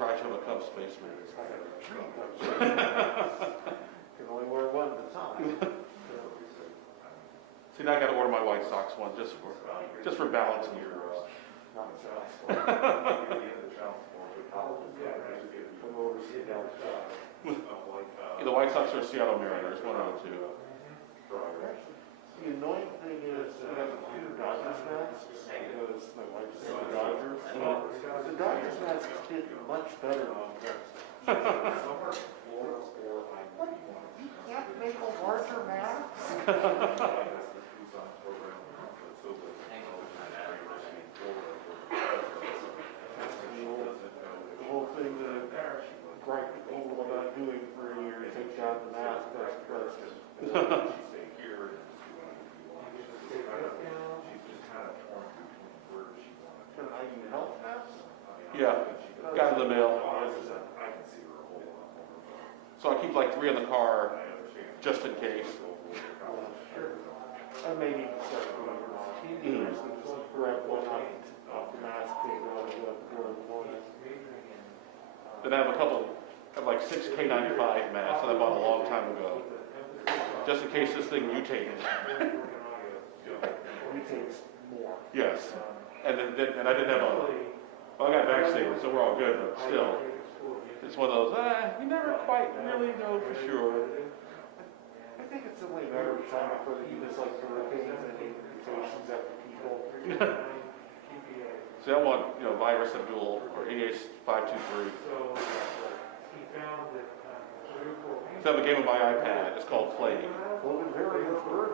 try to have a Cubs spaceman. Can only wear one at a time. See, now I got to order my White Sox one just for balancing years. Not Come over to see that. The White Sox are Seattle Mariners, 102. The annoying thing is we have a few Dodgers fans because my wife said the Dodgers. The Dodgers fans did much better than the Cubs. You can't make a larger max? The whole thing that gripe people about doing for a year, take down the mask, that's the question. Can I use health masks? Yeah, got in the mail. So I keep like 3 in the car just in case. I may need to start doing it. Just grab one off the mask, take it out and go out the door in the morning. Then I have like 6 K95 masks that I bought a long time ago, just in case this thing mutated. Mutates more. Yes, and I didn't have well, I got vaccinated, so we're all good, but still, it's one of those, you never quite really know for sure. I think it's only a matter of time before they use like hurricanes and mutations after people. See, I want, virus Abdul or AH523. So I have a game on my iPad. It's called Plague. Well, the various bird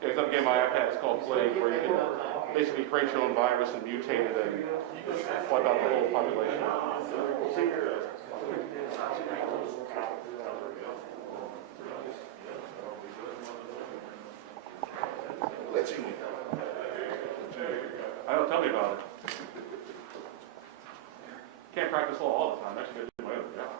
Yeah, I have a game on my iPad. It's called Plague, where you can basically create your own virus and mutate it and wipe out the whole population. I don't, tell me about it. Can't practice law all the time. Actually, got to do my other job.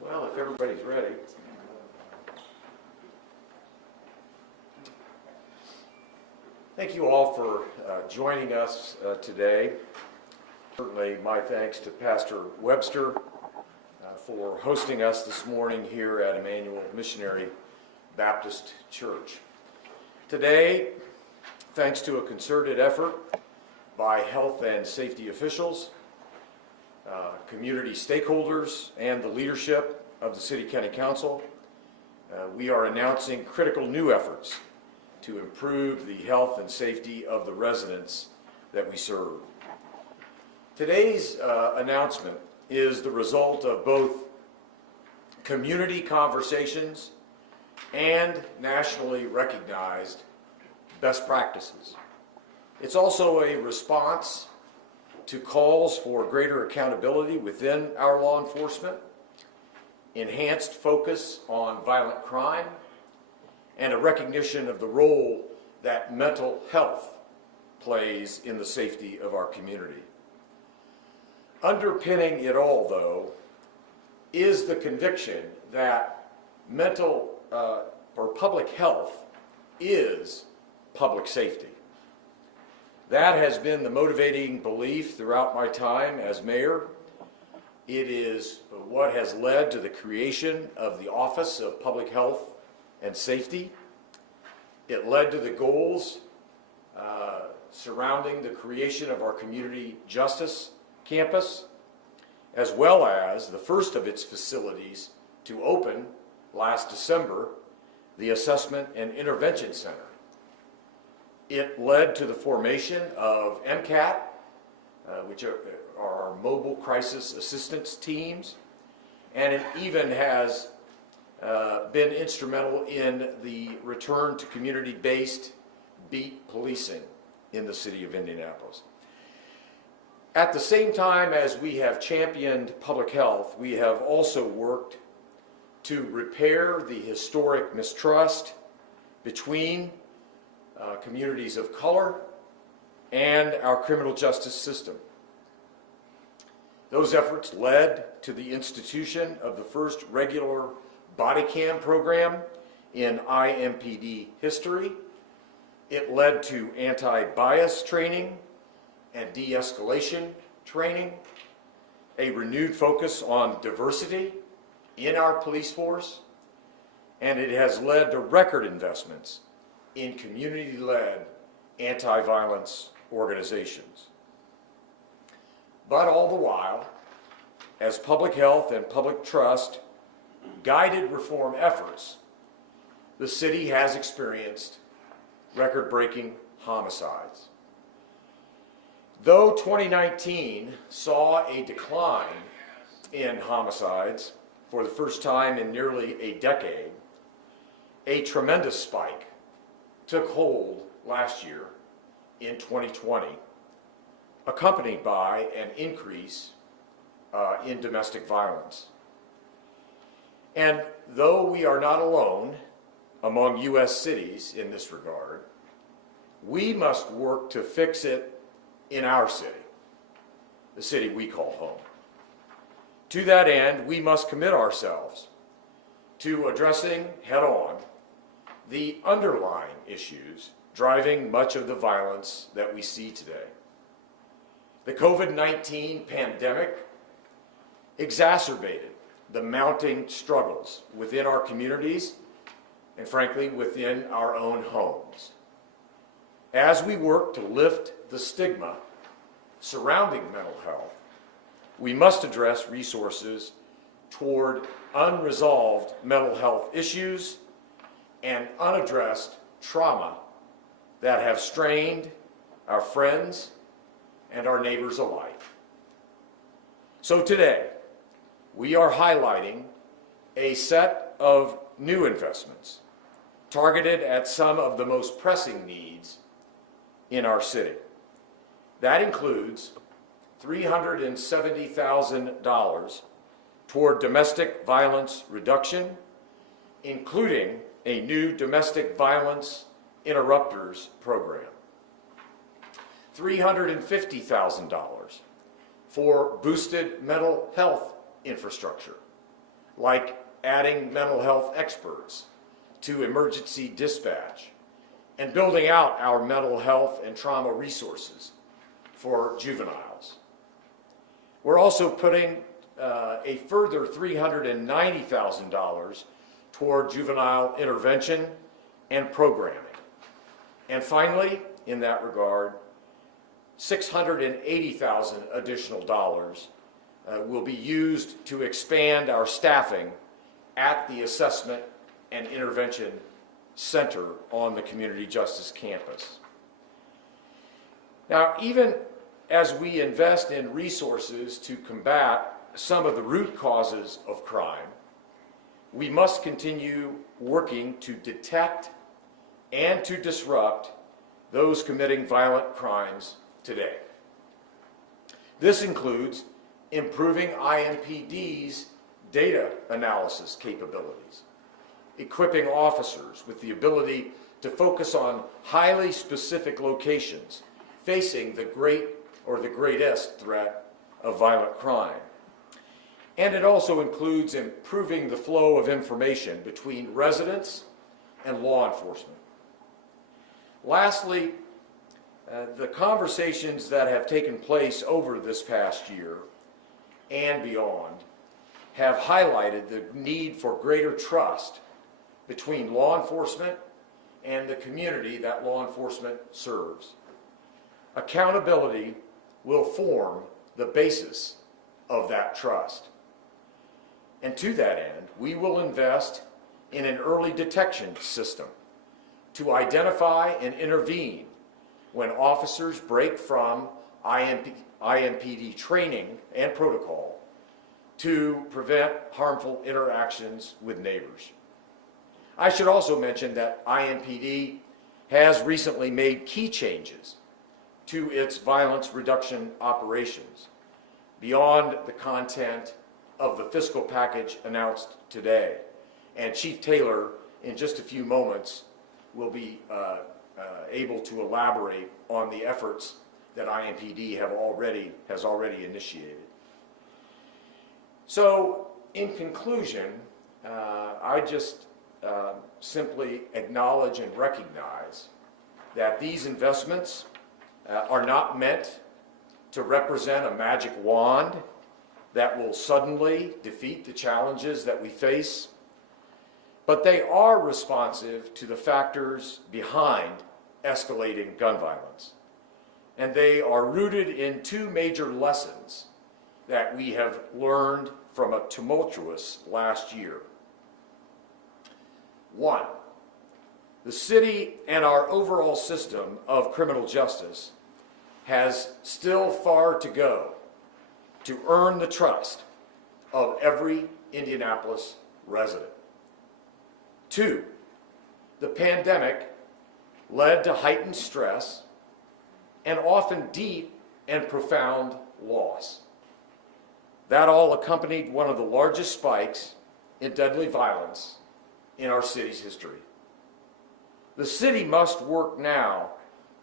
Well, if everybody's ready. Thank you all for joining us today. Certainly my thanks to Pastor Webster for hosting us this morning here at Emmanuel Missionary Baptist Church. Today, thanks to a concerted effort by health and safety officials, community stakeholders, and the leadership of the City County Council, we are announcing critical new efforts to improve the health and safety of the residents that we serve. Today's announcement is the result of both community conversations and nationally recognized best practices. It's also a response to calls for greater accountability within our law enforcement, enhanced focus on violent crime, and a recognition of the role that mental health plays in the safety of our community. Underpinning it all, though, is the conviction that mental or public health is public safety. That has been the motivating belief throughout my time as mayor. It is what has led to the creation of the Office of Public Health and Safety. It led to the goals surrounding the creation of our community justice campus, as well as the first of its facilities to open last December, the Assessment and Intervention Center. It led to the formation of MCAT, which are our mobile crisis assistance teams, and it even has been instrumental in the return to community-based beat policing in the city of Indianapolis. At the same time as we have championed public health, we have also worked to repair the historic mistrust between communities of color and our criminal justice system. Those efforts led to the institution of the first regular body cam program in Impd history. It led to anti-bias training and de-escalation training, a renewed focus on diversity in our police force, and it has led to record investments in community-led anti-violence organizations. But all the while, as public health and public trust guided reform efforts, the city has experienced record-breaking homicides. Though 2019 saw a decline in homicides for the first time in nearly a decade, a tremendous spike took hold last year in 2020, accompanied by an increase in domestic violence. And though we are not alone among U.S. cities in this regard, we must work to fix it in our city, the city we call home. To that end, we must commit ourselves to addressing head-on the underlying issues driving much of the violence that we see today. The COVID-19 pandemic exacerbated the mounting struggles within our communities and, frankly, within our own homes. As we work to lift the stigma surrounding mental health, we must address resources toward unresolved mental health issues and unaddressed trauma that have strained our friends and our neighbors alike. So today, we are highlighting a set of new investments targeted at some of the most pressing needs in our city. That includes $370,000 toward domestic violence reduction, including a new domestic violence interrupters program. $350,000 for boosted mental health infrastructure, like adding mental health experts to emergency dispatch and building out our mental health and trauma resources for juveniles. We're also putting a further $390,000 toward juvenile intervention and programming. And finally, in that regard, $680,000 additional dollars will be used to expand our staffing at the Assessment and Intervention Center on the Community Justice Campus. Now, even as we invest in resources to combat some of the root causes of crime, we must continue working to detect and to disrupt those committing violent crimes today. This includes improving Impd's data analysis capabilities, equipping officers with the ability to focus on highly specific locations facing the great or the greatest threat of violent crime. And it also includes improving the flow of information between residents and law enforcement. Lastly, the conversations that have taken place over this past year and beyond have highlighted the need for greater trust between law enforcement and the community that law enforcement serves. Accountability will form the basis of that trust. And to that end, we will invest in an early detection system to identify and intervene when officers break from Impd training and protocol to prevent harmful interactions with neighbors. I should also mention that Impd has recently made key changes to its violence reduction operations beyond the content of the fiscal package announced today, And Chief Taylor, in just a few moments, will be able to elaborate on the efforts that Impd has already initiated. So, in conclusion, I just simply acknowledge and recognize that these investments are not meant to represent a magic wand that will suddenly defeat the challenges that we face, but they are responsive to the factors behind escalating gun violence. And they are rooted in two major lessons that we have learned from a tumultuous last year. One, the city and our overall system of criminal justice has still far to go to earn the trust of every Indianapolis resident. Two, the pandemic led to heightened stress and often deep and profound loss. That all accompanied one of the largest spikes in deadly violence in our city's history. The city must work now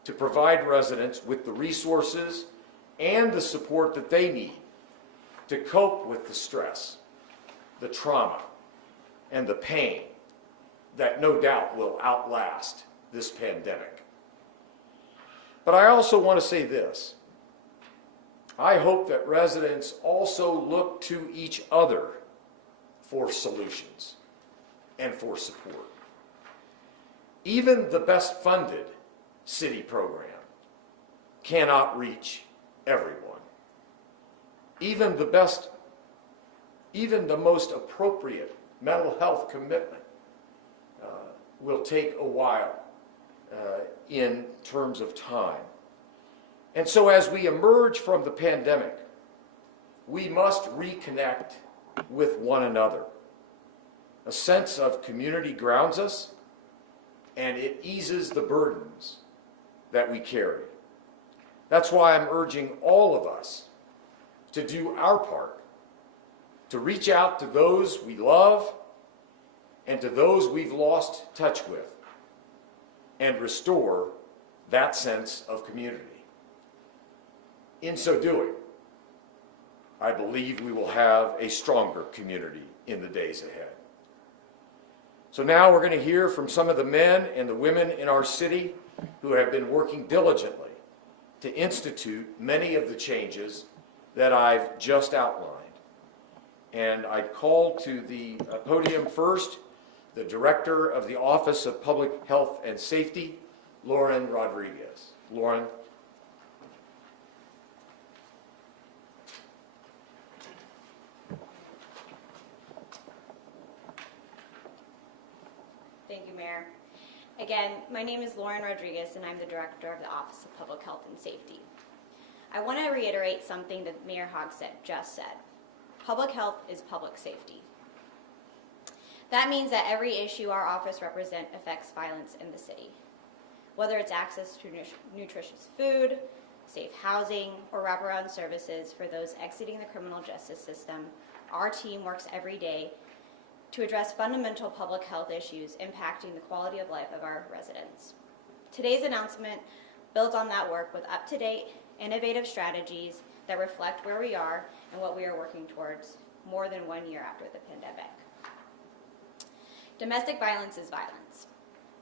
to provide residents with the resources and the support that they need to cope with the stress, the trauma, and the pain that no doubt will outlast this pandemic. But I also want to say this. I hope that residents also look to each other for solutions and for support. Even the best funded city program cannot reach everyone. Even the most appropriate mental health commitment will take a while in terms of time. And so as we emerge from the pandemic, we must reconnect with one another. A sense of community grounds us, and it eases the burdens that we carry. That's why I'm urging all of us to do our part, to reach out to those we love and to those we've lost touch with, and restore that sense of community. In so doing, I believe we will have a stronger community in the days ahead. So now we're going to hear from some of the men and the women in our city who have been working diligently to institute many of the changes that I've just outlined. And I call to the podium first the Director of the Office of Public Health and Safety, Lauren Rodriguez. Lauren. Thank you, Mayor. Again, my name is Lauren Rodriguez, and I'm the Director of the Office of Public Health and Safety. I want to reiterate something that Mayor Hogsett just said. Public health is public safety. That means that every issue our office represents affects violence in the city. Whether it's access to nutritious food, safe housing, or wraparound services for those exiting the criminal justice system, our team works every day to address fundamental public health issues impacting the quality of life of our residents. Today's announcement builds on that work with up-to-date, innovative strategies that reflect where we are and what we are working towards more than 1 year after the pandemic. Domestic violence is violence.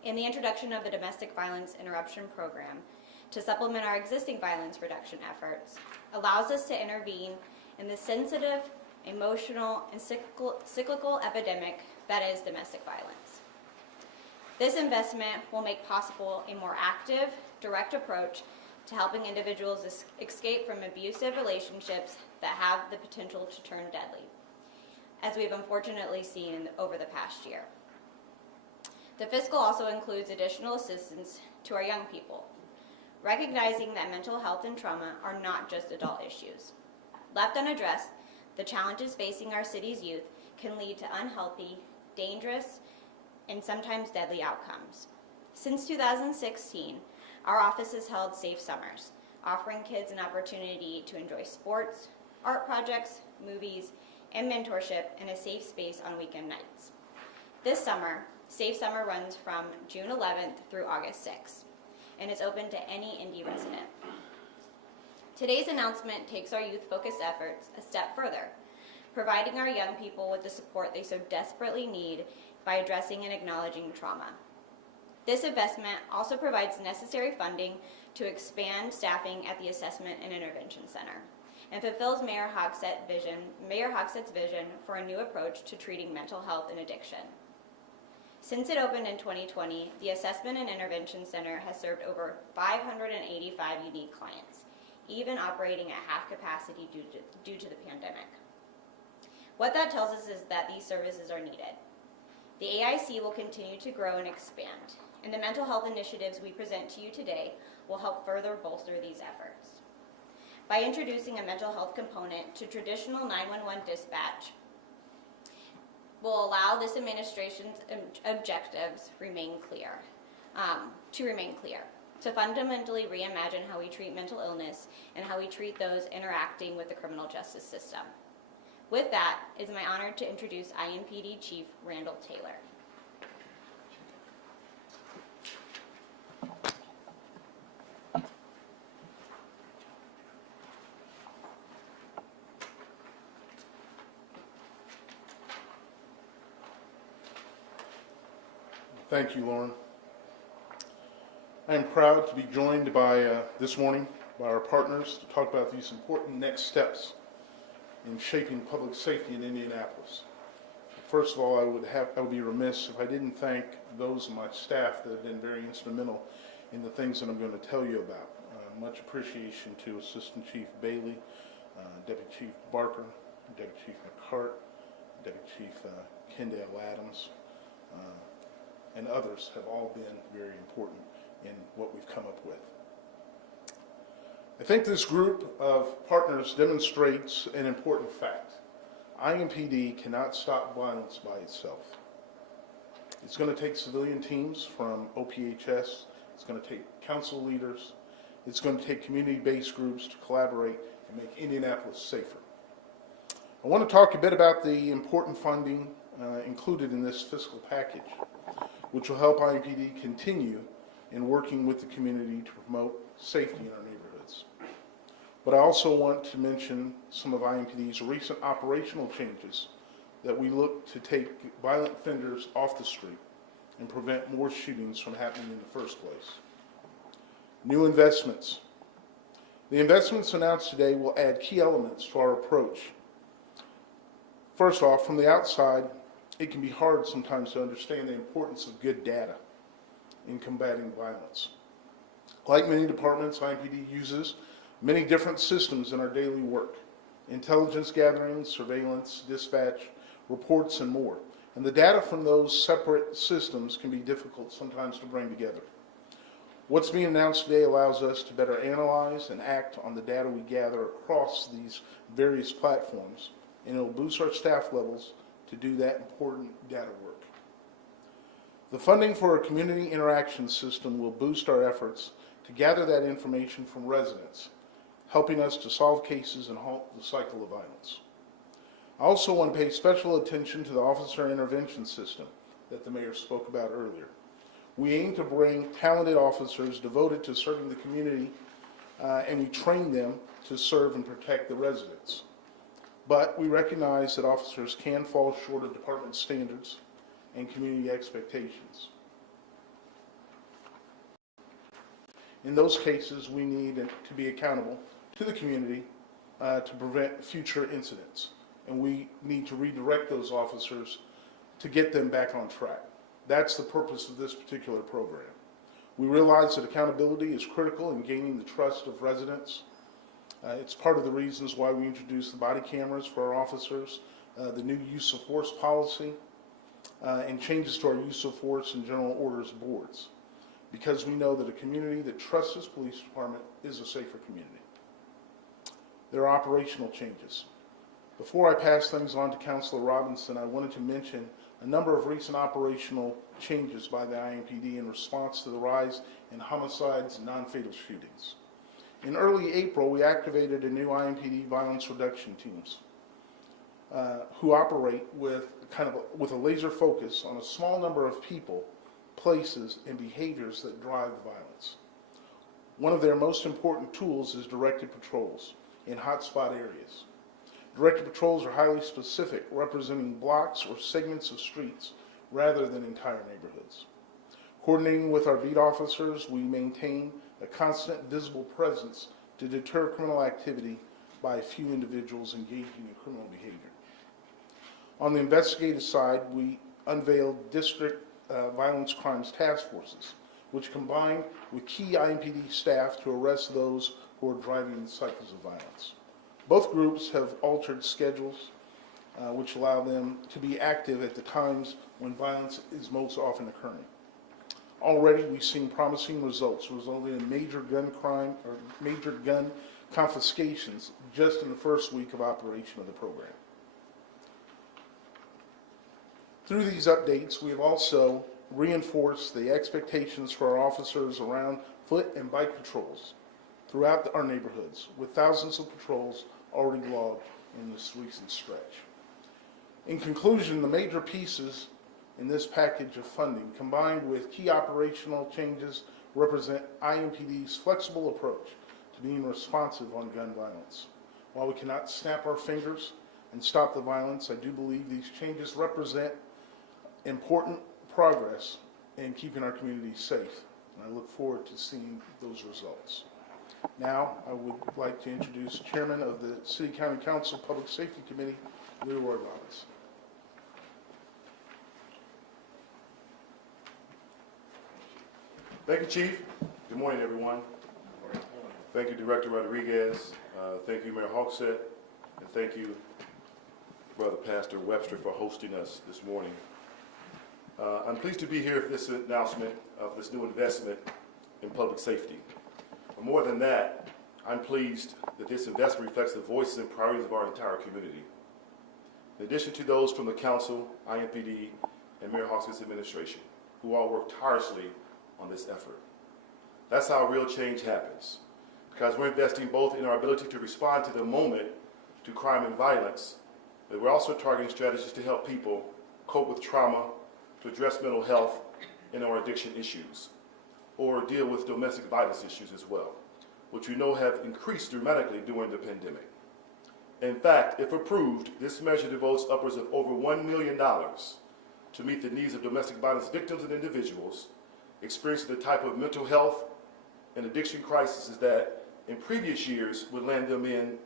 In the introduction of the Domestic Violence Interruption Program, to supplement our existing violence reduction efforts, allows us to intervene in the sensitive, emotional, and cyclical epidemic that is domestic violence. This investment will make possible a more active, direct approach to helping individuals escape from abusive relationships that have the potential to turn deadly, as we've unfortunately seen over the past year. The fiscal also includes additional assistance to our young people, recognizing that mental health and trauma are not just adult issues. Left unaddressed, the challenges facing our city's youth can lead to unhealthy, dangerous, and sometimes deadly outcomes. Since 2016, our office has held safe summers, offering kids an opportunity to enjoy sports, art projects, movies, and mentorship in a safe space on weekend nights. This summer, Safe Summer runs from June 11th through August 6th and is open to any Indy resident. Today's announcement takes our youth-focused efforts a step further, providing our young people with the support they so desperately need by addressing and acknowledging trauma. This investment also provides necessary funding to expand staffing at the Assessment and Intervention Center and fulfills Mayor Hogsett's vision for a new approach to treating mental health and addiction. Since it opened in 2020, the Assessment and Intervention Center has served over 585 unique clients, even operating at half capacity due to the pandemic. What that tells us is that these services are needed. The AIC will continue to grow and expand, and the mental health initiatives we present to you today will help further bolster these efforts. By introducing a mental health component to traditional 911 dispatch, will allow this administration's objectives to remain clear, to fundamentally reimagine how we treat mental illness and how we treat those interacting with the criminal justice system. With that, it is my honor to introduce Impd Chief Randall Taylor. Thank you, Lauren. I am proud to be joined this morning by our partners to talk about these important next steps in shaping public safety in Indianapolis. First of all, I would be remiss if I didn't thank those of my staff that have been very instrumental in the things that I'm going to tell you about. Much appreciation to Assistant Chief Bailey, Deputy Chief Barker, Deputy Chief McCart, Deputy Chief Kendall Adams, and others have all been very important in what we've come up with. I think this group of partners demonstrates an important fact. IMPD cannot stop violence by itself. It's going to take civilian teams from OPHS, it's going to take council leaders, it's going to take community-based groups to collaborate and make Indianapolis safer. I want to talk a bit about the important funding included in this fiscal package, which will help IMPD continue in working with the community to promote safety in our neighborhoods. But I also want to mention some of IMPD's recent operational changes that we look to take violent offenders off the street and prevent more shootings from happening in the first place. New investments. The investments announced today will add key elements to our approach. First off, from the outside, it can be hard sometimes to understand the importance of good data in combating violence. Like many departments, IMPD uses many different systems in our daily work: intelligence gathering, surveillance, dispatch, reports, and more. And the data from those separate systems can be difficult sometimes to bring together. What's being announced today allows us to better analyze and act on the data we gather across these various platforms, and it will boost our staff levels to do that important data work. The funding for our community interaction system will boost our efforts to gather that information from residents, helping us to solve cases and halt the cycle of violence. I also want to pay special attention to the officer intervention system that the mayor spoke about earlier. We aim to bring talented officers devoted to serving the community, and we train them to serve and protect the residents. But we recognize that officers can fall short of department standards and community expectations. In those cases, we need to be accountable to the community to prevent future incidents, and we need to redirect those officers to get them back on track. That's the purpose of this particular program. We realize that accountability is critical in gaining the trust of residents. It's part of the reasons why we introduced the body cameras for our officers, the new use of force policy, and changes to our use of force and general orders boards, because we know that a community that trusts its police department is a safer community. There are operational changes. Before I pass things on to Councilor Robinson, I wanted to mention a number of recent operational changes by the IMPD in response to the rise in homicides and non-fatal shootings. In early April, we activated a new IMPD violence reduction teams. who operate with with a laser focus on a small number of people, places, and behaviors that drive the violence. One of their most important tools is directed patrols in hotspot areas. Directed patrols are highly specific, representing blocks or segments of streets rather than entire neighborhoods. Coordinating with our beat officers, we maintain a constant visible presence to deter criminal activity by a few individuals engaging in criminal behavior. On the investigative side, we unveiled district violence crimes task forces, which combine with key IMPD staff to arrest those who are driving the cycles of violence. Both groups have altered schedules, which allow them to be active at the times when violence is most often occurring. Already, we've seen promising results, resulting in major gun confiscations just in the first week of operation of the program. Through these updates, we have also reinforced the expectations for our officers around foot and bike patrols throughout our neighborhoods, with thousands of patrols already logged in this recent stretch. In conclusion, the major pieces in this package of funding, combined with key operational changes, represent IMPD's flexible approach to being responsive on gun violence. While we cannot snap our fingers and stop the violence, I do believe these changes represent important progress in keeping our communities safe, and I look forward to seeing those results. Now, I would like to introduce Chairman of the City County Council Public Safety Committee, Leroy Robbins. Thank you, Chief. Good morning, everyone. Thank you, Director Rodriguez. Thank you, Mayor Hogsett. And thank you, Brother Pastor Webster, for hosting us this morning. I'm pleased to be here for this announcement of this new investment in public safety. But more than that, I'm pleased that this investment reflects the voices and priorities of our entire community. In addition to those from the Council, IMPD, and Mayor Hogsett's administration, who all work tirelessly on this effort. That's how real change happens, because we're investing both in our ability to respond to the moment to crime and violence, but we're also targeting strategies to help people cope with trauma, to address mental health and or addiction issues, or deal with domestic violence issues as well, which we know have increased dramatically during the pandemic. In fact, if approved, this measure devotes upwards of over $1 million to meet the needs of domestic violence victims and individuals experiencing the type of mental health and addiction crises that in previous years would land them in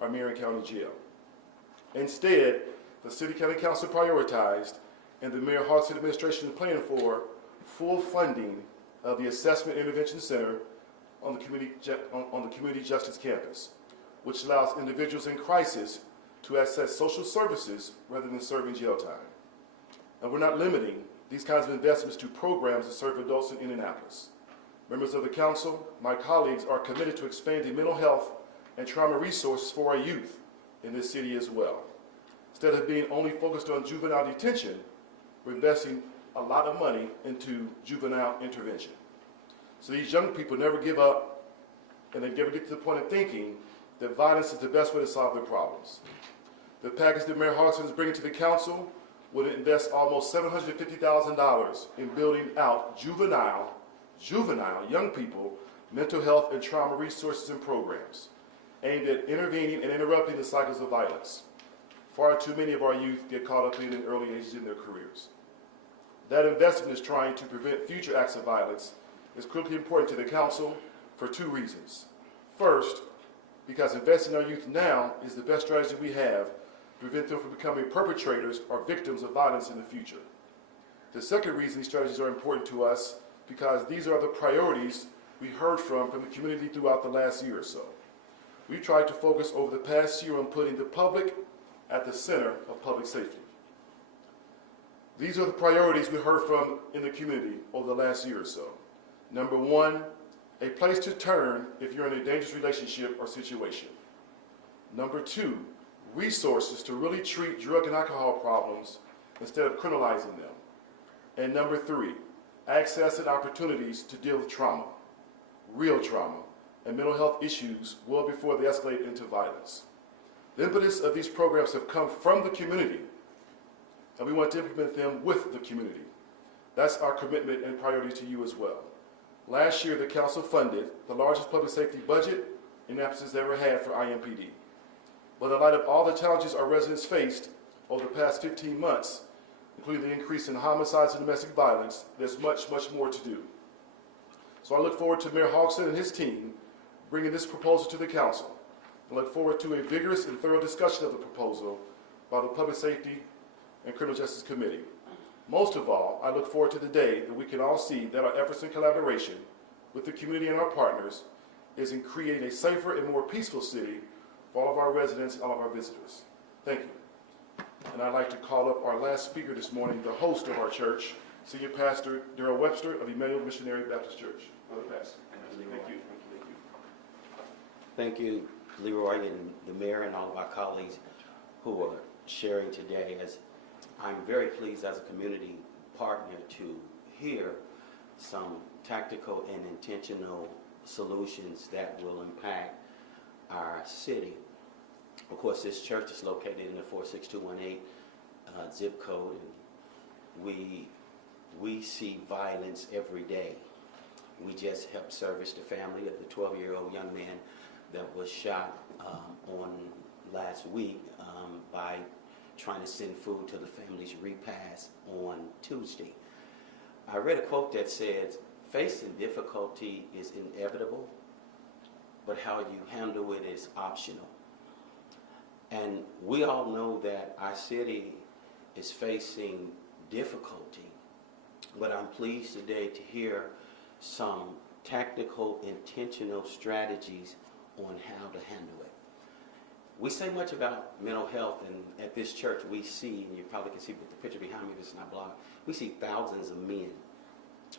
our Marion County Jail. Instead, the City County Council prioritized, and the Mayor Hogsett administration is planning for, full funding of the Assessment Intervention Center on the Community Justice Campus, which allows individuals in crisis to access social services rather than serving jail time. And we're not limiting these kinds of investments to programs that serve adults in Indianapolis. Members of the council, my colleagues are committed to expanding mental health and trauma resources for our youth in this city as well. Instead of being only focused on juvenile detention, we're investing a lot of money into juvenile intervention. So these young people never give up, and they never get to the point of thinking that violence is the best way to solve their problems. The package that Mayor Hogsett is bringing to the council would invest almost $750,000 in building out juvenile young people mental health and trauma resources and programs aimed at intervening and interrupting the cycles of violence. Far too many of our youth get caught up in early ages in their careers. That investment is trying to prevent future acts of violence is critically important to the council for two reasons. First, because investing in our youth now is the best strategy we have to prevent them from becoming perpetrators or victims of violence in the future. The second reason these strategies are important to us because these are the priorities we heard from the community throughout the last year or so. We tried to focus over the past year on putting the public at the center of public safety. These are the priorities we heard from in the community over the last year or so. Number one, a place to turn if you're in a dangerous relationship or situation. Number two, resources to really treat drug and alcohol problems instead of criminalizing them. And number three, access and opportunities to deal with trauma, real trauma, and mental health issues well before they escalate into violence. The impetus of these programs have come from the community, and we want to implement them with the community. That's our commitment and priority to you as well. Last year, the council funded the largest public safety budget Indianapolis has ever had for IMPD. But in light of all the challenges our residents faced over the past 15 months, including the increase in homicides and domestic violence, there's much, much more to do. So I look forward to Mayor Hogsett and his team bringing this proposal to the council. I look forward to a vigorous and thorough discussion of the proposal by the Public Safety and Criminal Justice Committee. Most of all, I look forward to the day that we can all see that our efforts in collaboration with the community and our partners is in creating a safer and more peaceful city for all of our residents and all of our visitors. Thank you. And I'd like to call up our last speaker this morning, the host of our church, Senior Pastor Darrell Webster of Emmanuel Missionary Baptist Church. Brother Pastor. Thank you. Thank you, Leroy, and the mayor and all of our colleagues who are sharing today. As I'm very pleased as a community partner to hear some tactical and intentional solutions that will impact our city. Of course, this church is located in the 46218 zip code, and we see violence every day. We just helped service the family of the 12-year-old young man that was shot on last week by trying to send food to the family's repast on Tuesday. I read a quote that says, "Facing difficulty is inevitable, but how you handle it is optional." And we all know that our city is facing difficulty, but I'm pleased today to hear some tactical, intentional strategies on how to handle it. We say much about mental health, and at this church we see, and you probably can see with the picture behind me that's not blocked, we see thousands of men.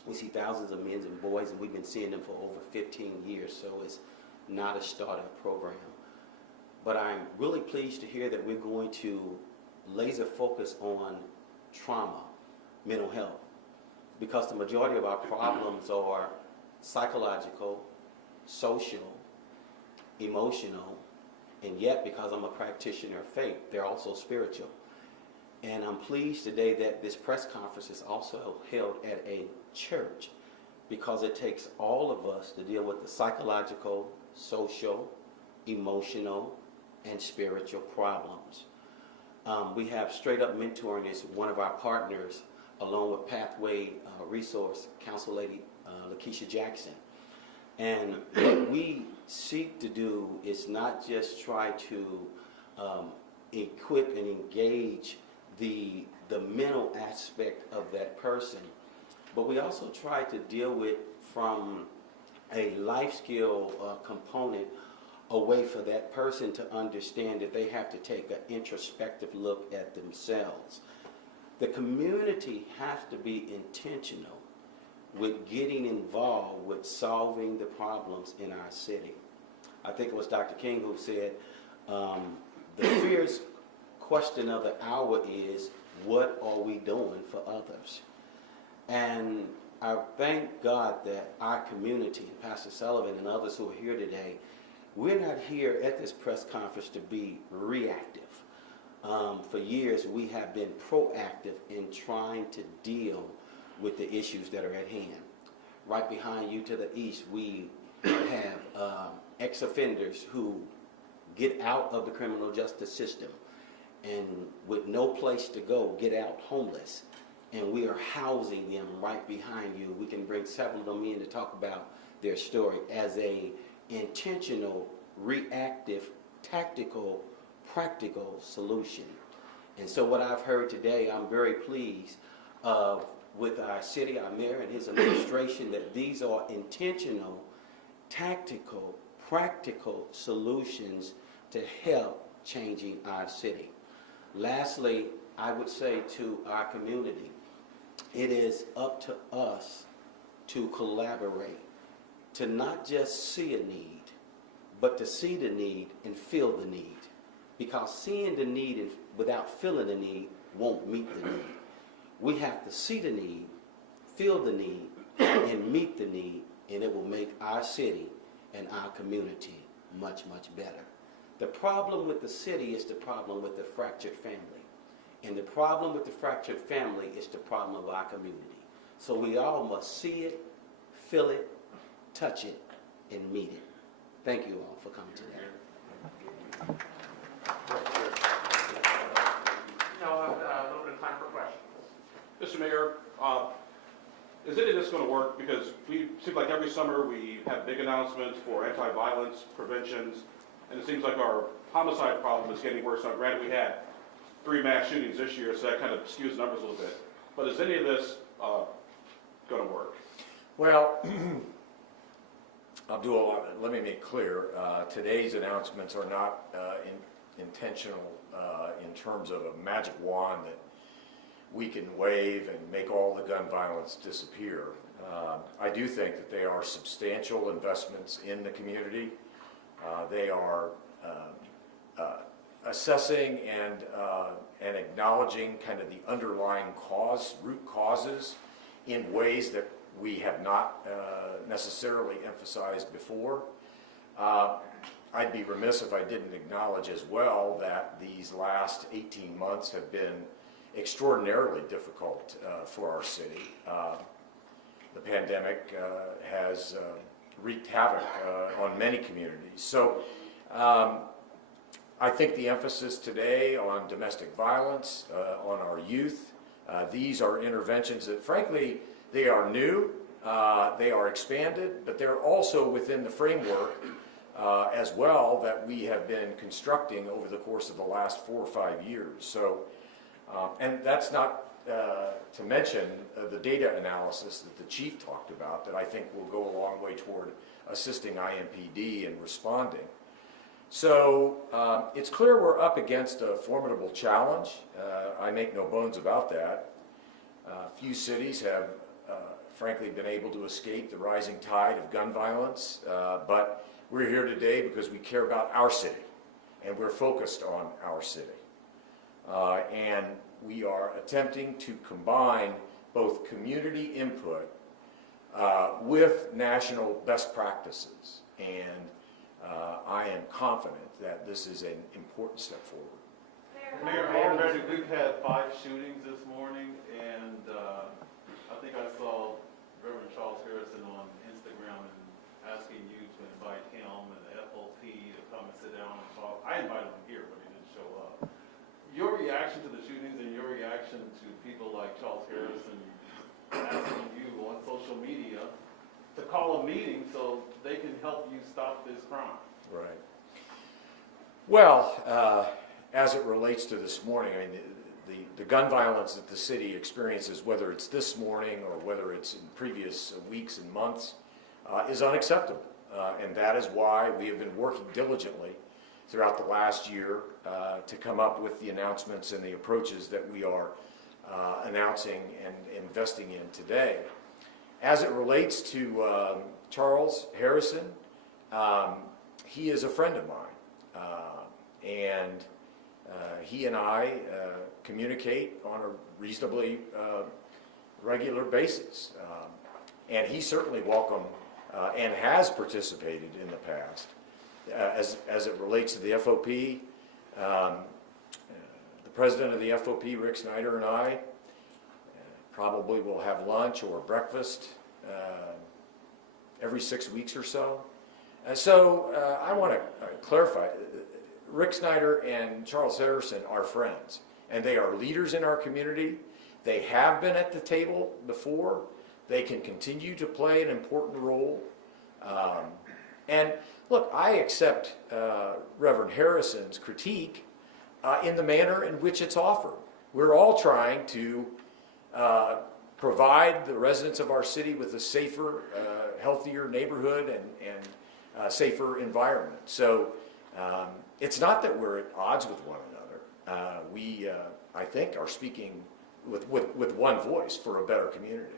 We see thousands of men and boys, and we've been seeing them for over 15 years, so it's not a startup program. But I'm really pleased to hear that we're going to laser focus on trauma, mental health, because the majority of our problems are psychological, social, emotional, and yet, because I'm a practitioner of faith, they're also spiritual. And I'm pleased today that this press conference is also held at a church, because it takes all of us to deal with the psychological, social, emotional, and spiritual problems. We have Straight Up Mentoring as one of our partners, along with Pathway Resource Council Lady Lakeisha Jackson. And what we seek to do is not just try to equip and engage the mental aspect of that person, but we also try to deal with from a life skill component, a way for that person to understand that they have to take an introspective look at themselves. The community has to be intentional with getting involved with solving the problems in our city. I think it was Dr. King who said, the fierce question of the hour is, what are we doing for others? And I thank God that our community, and Pastor Sullivan and others who are here today, we're not here at this press conference to be reactive. For years, we have been proactive in trying to deal with the issues that are at hand. Right behind you to the east, we have ex-offenders who get out of the criminal justice system and with no place to go, get out homeless. And we are housing them right behind you. We can bring several of them in to talk about their story as a intentional, reactive, tactical, practical solution. And so what I've heard today, I'm very pleased with our city, our mayor, and his administration, that these are intentional, tactical, practical solutions to help changing our city. Lastly, I would say to our community, it is up to us to collaborate, to not just see a need, but to see the need and feel the need. Because seeing the need without feeling the need won't meet the need. We have to see the need, feel the need, and meet the need, and it will make our city and our community much, much better. The problem with the city is the problem with the fractured family. And the problem with the fractured family is the problem of our community. So we all must see it, feel it, touch it, and meet it. Thank you all for coming today. Now, a little bit of time for questions. Mr. Mayor, is any of this going to work? Because we seem like every summer we have big announcements for anti-violence preventions, and it seems like our homicide problem is getting worse. Now, granted, we had 3 mass shootings this year, so that kind of skews the numbers a little bit. But is any of this going to work? Well, let me make clear, today's announcements are not intentional in terms of a magic wand that we can wave and make all the gun violence disappear. I do think that they are substantial investments in the community. They are assessing and acknowledging kind of the underlying root causes in ways that we have not necessarily emphasized before. I'd be remiss if I didn't acknowledge as well that these last 18 months have been extraordinarily difficult for our city. The pandemic has wreaked havoc on many communities. So I think the emphasis today on domestic violence, on our youth, these are interventions that frankly, they are new, they are expanded, but they're also within the framework as well that we have been constructing over the course of the last 4 or 5 years. So, and that's not to mention the data analysis that the chief talked about that I think will go a long way toward assisting IMPD in responding. So it's clear we're up against a formidable challenge. I make no bones about that. Few cities have frankly been able to escape the rising tide of gun violence, but we're here today because we care about our city and we're focused on our city. And we are attempting to combine both community input with national best practices. And I am confident that this is an important step forward. Mayor, already we've had 5 shootings this morning, and I think I saw Reverend Charles Harrison on Instagram and asking you to invite him and the FOP to come and sit down and talk. I invited him here, but he didn't show up. Your reaction to the shootings and your reaction to people like Charles Harrison asking you on social media to call a meeting so they can help you stop this crime. Right. Well, as it relates to this morning, I mean, the gun violence that the city experiences, whether it's this morning or whether it's in previous weeks and months, is unacceptable. And that is why we have been working diligently throughout the last year to come up with the announcements and the approaches that we are announcing and investing in today. As it relates to Charles Harrison, he is a friend of mine, and he and I communicate on a reasonably regular basis. And he's certainly welcome and has participated in the past. As it relates to the FOP, the president of the FOP, Rick Snyder, and I probably will have lunch or breakfast every 6 weeks or so. So I want to clarify, Rick Snyder and Charles Harrison are friends, and they are leaders in our community. They have been at the table before. They can continue to play an important role. And look, I accept Reverend Harrison's critique in the manner in which it's offered. We're all trying to provide the residents of our city with a safer, healthier neighborhood and safer environment. So it's not that we're at odds with one another. We, I think, are speaking with one voice for a better community.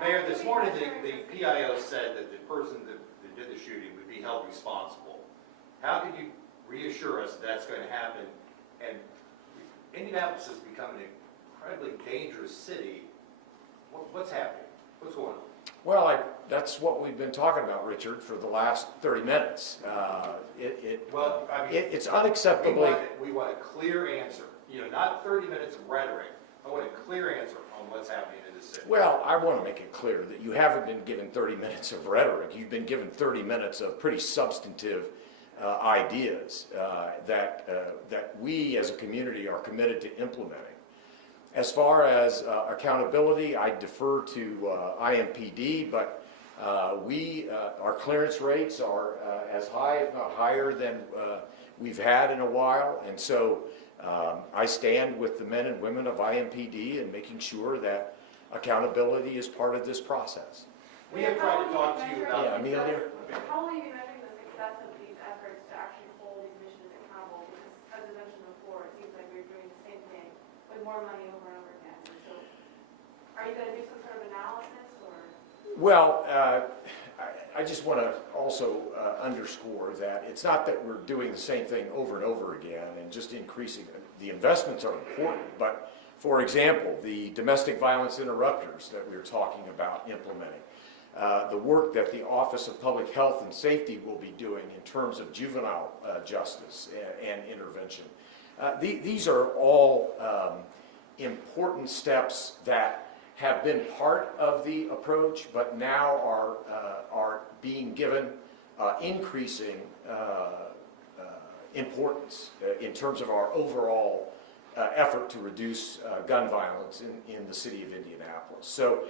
Mayor, this morning the PIO said that the person that did the shooting would be held responsible. How can you reassure us that's going to happen? And Indianapolis has become an incredibly dangerous city. What's happening? What's going on? Well, that's what we've been talking about, Richard, for the last 30 minutes. Well, I mean, It's unacceptably. we want a clear answer, not 30 minutes of rhetoric. I want a clear answer on what's happening in this city. Well, I want to make it clear that you haven't been given 30 minutes of rhetoric. You've been given 30 minutes of pretty substantive ideas that we as a community are committed to implementing. As far as accountability, I defer to IMPD, but our clearance rates are as high, if not higher, than we've had in a while. And so I stand with the men and women of IMPD in making sure that accountability is part of this process. We have tried to talk to you about. Yeah, Amelia? How will you be measuring the success of these efforts to actually hold these missions accountable? Because, as I mentioned before, it seems like we're doing the same thing with more money over and over again. And so, are you going to do some sort of analysis, or? Well, I just want to also underscore that it's not that we're doing the same thing over and over again and just increasing. The investments are important, but for example, the domestic violence interrupters that we were talking about implementing, the work that the Office of Public Health and Safety will be doing in terms of juvenile justice and intervention. These are all important steps that have been part of the approach, but now are being given increasing importance in terms of our overall effort to reduce gun violence in the city of Indianapolis. So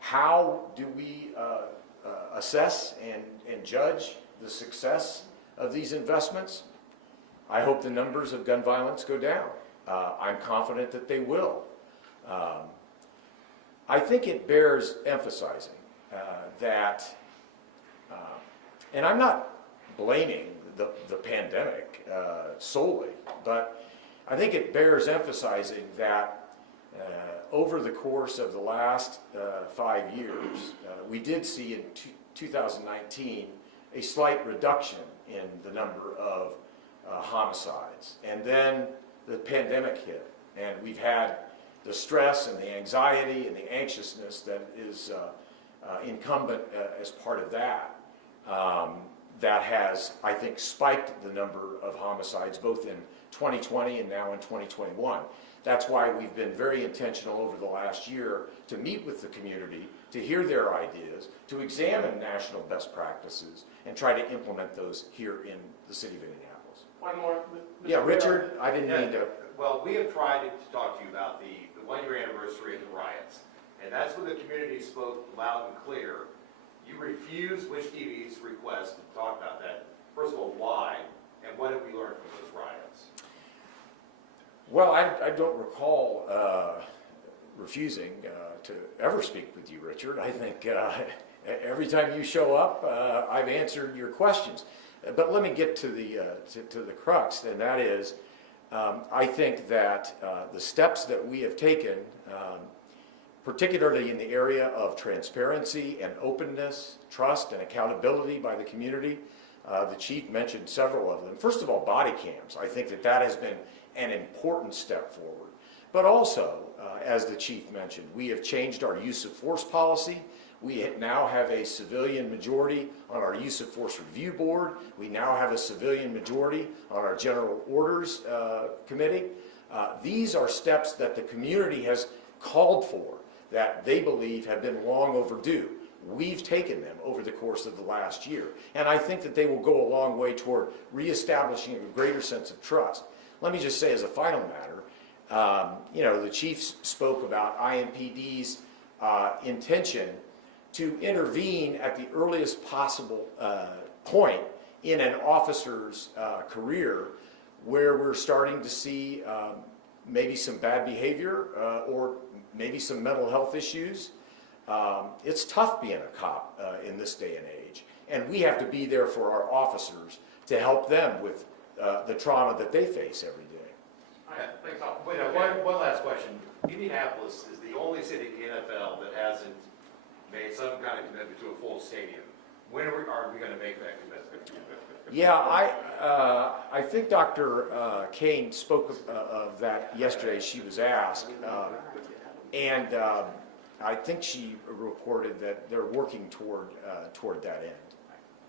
how do we assess and judge the success of these investments? I hope the numbers of gun violence go down. I'm confident that they will. I think it bears emphasizing that, and I'm not blaming the pandemic solely, but I think it bears emphasizing that over the course of the last 5 years, we did see in 2019 a slight reduction in the number of homicides. And then the pandemic hit, and we've had the stress and the anxiety and the anxiousness that is incumbent as part of that. That has, I think, spiked the number of homicides both in 2020 and now in 2021. That's why we've been very intentional over the last year to meet with the community, to hear their ideas, to examine national best practices, and try to implement those here in the city of Indianapolis. One more. Mr. Yeah, Mayor. Richard, I didn't mean to. Well, we have tried to talk to you about the 1-year anniversary of the riots, and that's when the community spoke loud and clear. You refused Wish TV's request to talk about that. First of all, why, and what have we learned from those riots? Well, I don't recall refusing to ever speak with you, Richard. I think every time you show up, I've answered your questions. But let me get to the crux, and that is, I think that the steps that we have taken, particularly in the area of transparency and openness, trust and accountability by the community, the chief mentioned several of them. First of all, body cams. I think that has been an important step forward. But also, as the chief mentioned, we have changed our use of force policy. We now have a civilian majority on our use of force review board. We now have a civilian majority on our general orders committee. These are steps that the community has called for, that they believe have been long overdue. We've taken them over the course of the last year. And I think that they will go a long way toward reestablishing a greater sense of trust. Let me just say as a final matter, the chief spoke about IMPD's intention to intervene at the earliest possible point in an officer's career where we're starting to see maybe some bad behavior or maybe some mental health issues. It's tough being a cop in this day and age, and we have to be there for our officers to help them with the trauma that they face every day. All right, thanks all. Wait, one last question. Indianapolis is the only city in the NFL that hasn't made some kind of commitment to a full stadium. When are we going to make that commitment? Yeah, I think Dr. Kane spoke of that yesterday. She was asked, and I think she reported that they're working toward that end.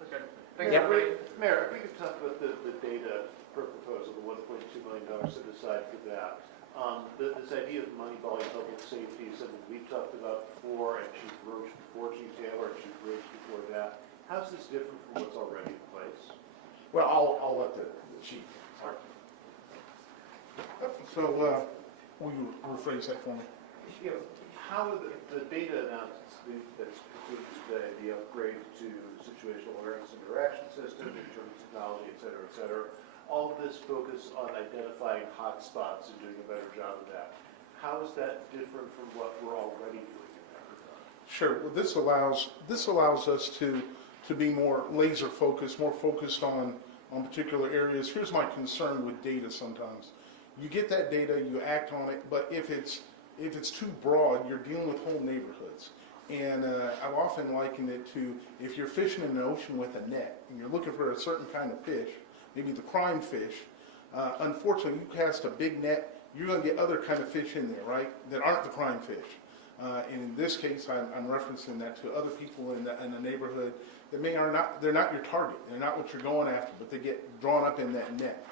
Okay. Thanks, Yeah. everybody. Mayor, if we could talk about the data per proposal, the $1.2 million set aside for that. This idea of money-balling public safety is something we've talked about before, and Chief Roach before Chief Taylor, and Chief Roach before that. How's this different from what's already in place? Well, I'll let the chief. So, will you rephrase that for me? How are the data announcements that's included today, the upgrade to situational awareness interaction system, internal technology, et cetera, all of this focus on identifying hotspots and doing a better job of that. How is that different from what we're already doing in that regard? Sure. Well, this allows us to be more laser focused, more focused on particular areas. Here's my concern with data sometimes. You get that data, you act on it, but if it's too broad, you're dealing with whole neighborhoods. And I've often likened it to if you're fishing in an ocean with a net and you're looking for a certain kind of fish, maybe the crime fish. Unfortunately, you cast a big net, you're going to get other kind of fish in there, right, that aren't the crime fish. And in this case, I'm referencing that to other people in the neighborhood that they're not your target, they're not what you're going after, but they get drawn up in that net.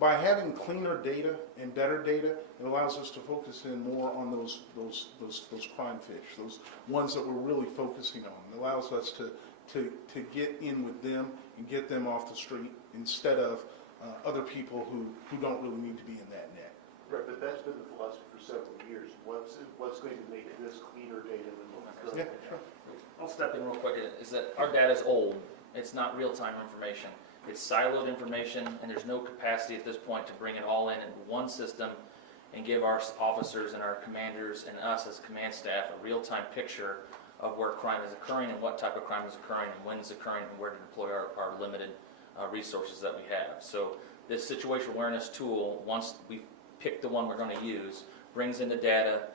By having cleaner data and better data, it allows us to focus in more on those crime fish, those ones that we're really focusing on. It allows us to get in with them and get them off the street instead of other people who don't really need to be in that net. Right, but that's been the philosophy for several years. What's going to make this cleaner data than what we currently have? Sure. I'll step in real quick, is that our data is old. It's not real-time information. It's siloed information, and there's no capacity at this point to bring it all in one system and give our officers and our commanders and us as command staff a real-time picture of where crime is occurring and what type of crime is occurring and when it's occurring and where to deploy our limited resources that we have. So this situational awareness tool, once we pick the one we're going to use, brings in the data,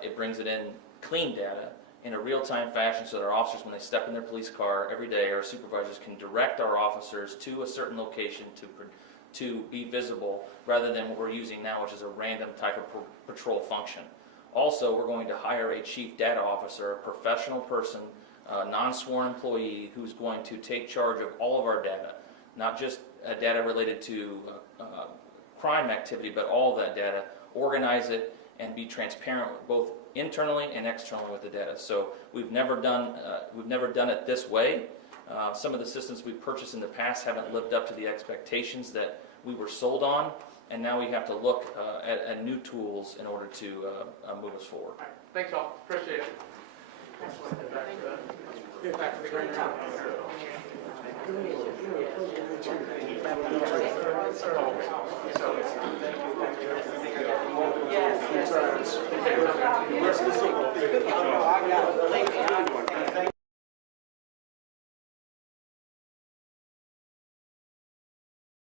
it brings it in clean data, in a real-time fashion so that our officers, when they step in their police car every day, our supervisors can direct our officers to a certain location to be visible rather than what we're using now, which is a random type of patrol function. Also, we're going to hire a chief data officer, a professional person, a non-sworn employee who's going to take charge of all of our data, not just data related to crime activity, but all of that data, organize it, and be transparent both internally and externally with the data. So we've never done it this way. Some of the systems we've purchased in the past haven't lived up to the expectations that we were sold on, and now we have to look at new tools in order to move us forward. All right. Thanks, all. Appreciate it. Back to the green room. Yes.